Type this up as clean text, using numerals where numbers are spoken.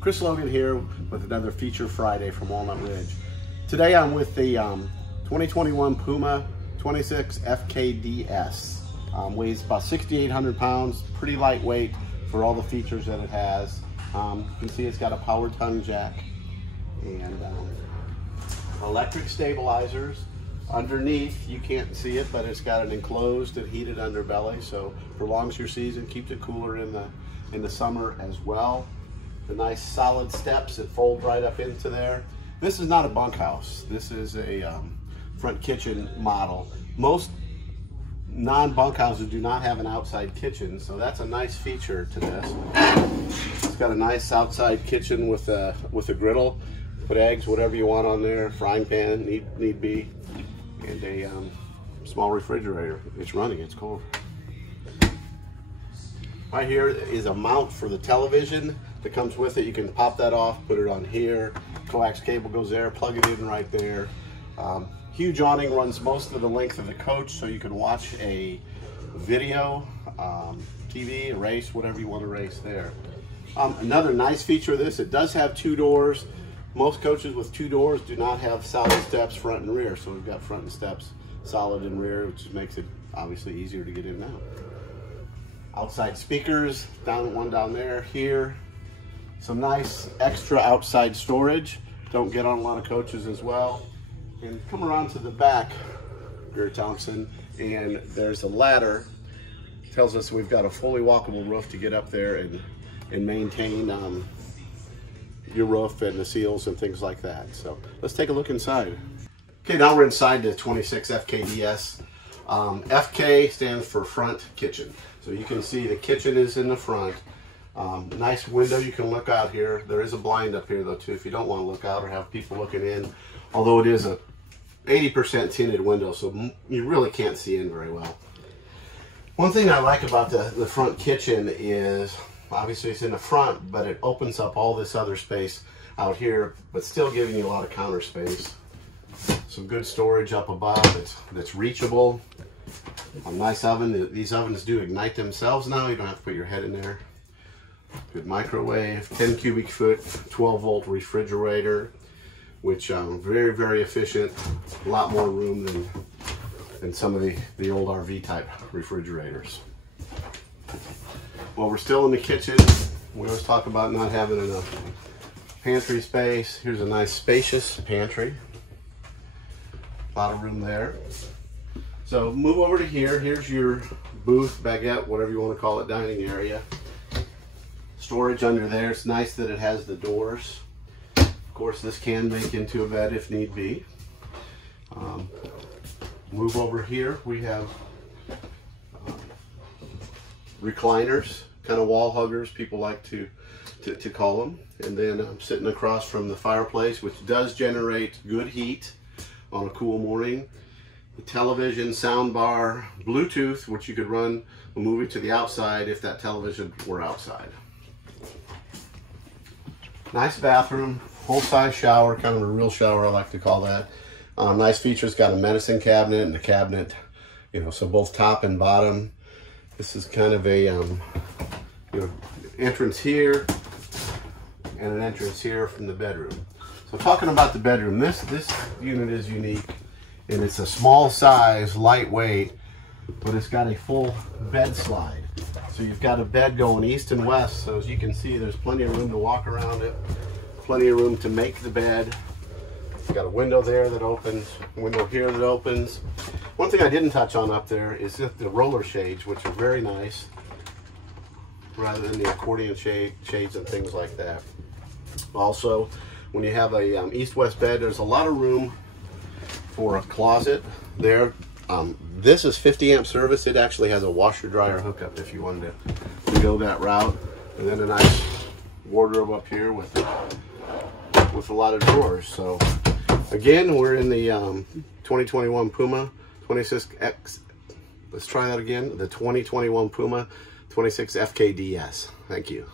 Chris Logan here with another Feature Friday from Walnut Ridge. Today I'm with the 2021 Puma 26 FKDS. Weighs about 6,800 pounds, pretty lightweight for all the features that it has. You can see it's got a power tongue jack and electric stabilizers. Underneath, you can't see it, but it's got an enclosed and heated underbelly, so prolongs your season, keeps it cooler in the summer as well. The nice solid steps that fold right up into there. This is not a bunkhouse. This is a front kitchen model. Most non-bunkhouses do not have an outside kitchen, so that's a nice feature to this. It's got a nice outside kitchen with a griddle. Put eggs, whatever you want on there, frying pan, need be, and a small refrigerator. It's running, it's cold. Right here is a mount for the television that comes with it. You can pop that off, put it on here. Coax cable goes there, plug it in right there. Huge awning, runs most of the length of the coach, so you can watch a video, TV, a race, whatever you want to race there. Another nice feature of this, it does have two doors. Most coaches with two doors do not have solid steps front and rear, so we've got front and steps solid and rear, which makes it obviously easier to get in and out. Outside speakers, one down there, here. Some nice extra outside storage. Don't get on a lot of coaches as well. And come around to the back, Gary Thompson, and there's a ladder. Tells us we've got a fully walkable roof to get up there and maintain your roof and the seals and things like that. So let's take a look inside. Okay, now we're inside the 26 FKDS. FK stands for front kitchen. So you can see the kitchen is in the front. Nice window, you can look out here. There is a blind up here though too if you don't want to look out or have people looking in. Although it is a 80% tinted window, so you really can't see in very well. One thing I like about the front kitchen is obviously it's in the front, but it opens up all this other space out here, but still giving you a lot of counter space. Some good storage up above that's reachable. A nice oven. These ovens do ignite themselves now. You don't have to put your head in there. Good microwave, 10 cubic foot, 12 volt refrigerator, which very, very efficient. A lot more room than some of the old RV type refrigerators. Well, we're still in the kitchen. We always talk about not having enough pantry space. Here's a nice spacious pantry. A lot of room there. So move over to here. Here's your booth, baguette, whatever you want to call it, dining area. Storage under there. It's nice that it has the doors. Of course, this can make into a bed if need be. Move over here. We have recliners, kind of wall huggers, people like to call them. And then I'm sitting across from the fireplace, which does generate good heat on a cool morning. The television, sound bar, Bluetooth, which you could run a movie to the outside if that television were outside. Nice bathroom, full-size shower, kind of a real shower I like to call that. Nice features, got a medicine cabinet and a cabinet, so both top and bottom. This is kind of a entrance here and an entrance here from the bedroom. So talking about the bedroom, this unit is unique, and it's a small size, lightweight, but it's got a full bed slide. So you've got a bed going east and west, so as you can see, there's plenty of room to walk around it, plenty of room to make the bed. It's got a window there that opens, a window here that opens. One thing I didn't touch on up there is the roller shades, which are very nice, rather than the accordion shades and things like that. Also, when you have a east-west bed, there's a lot of room for a closet there. This is 50 amp service. It actually has a washer dryer hookup if you wanted to go that route. And then a nice wardrobe up here with a lot of drawers. So again, we're in the 2021 Puma 26X. Let's try that again. The 2021 Puma 26 FKDS. Thank you.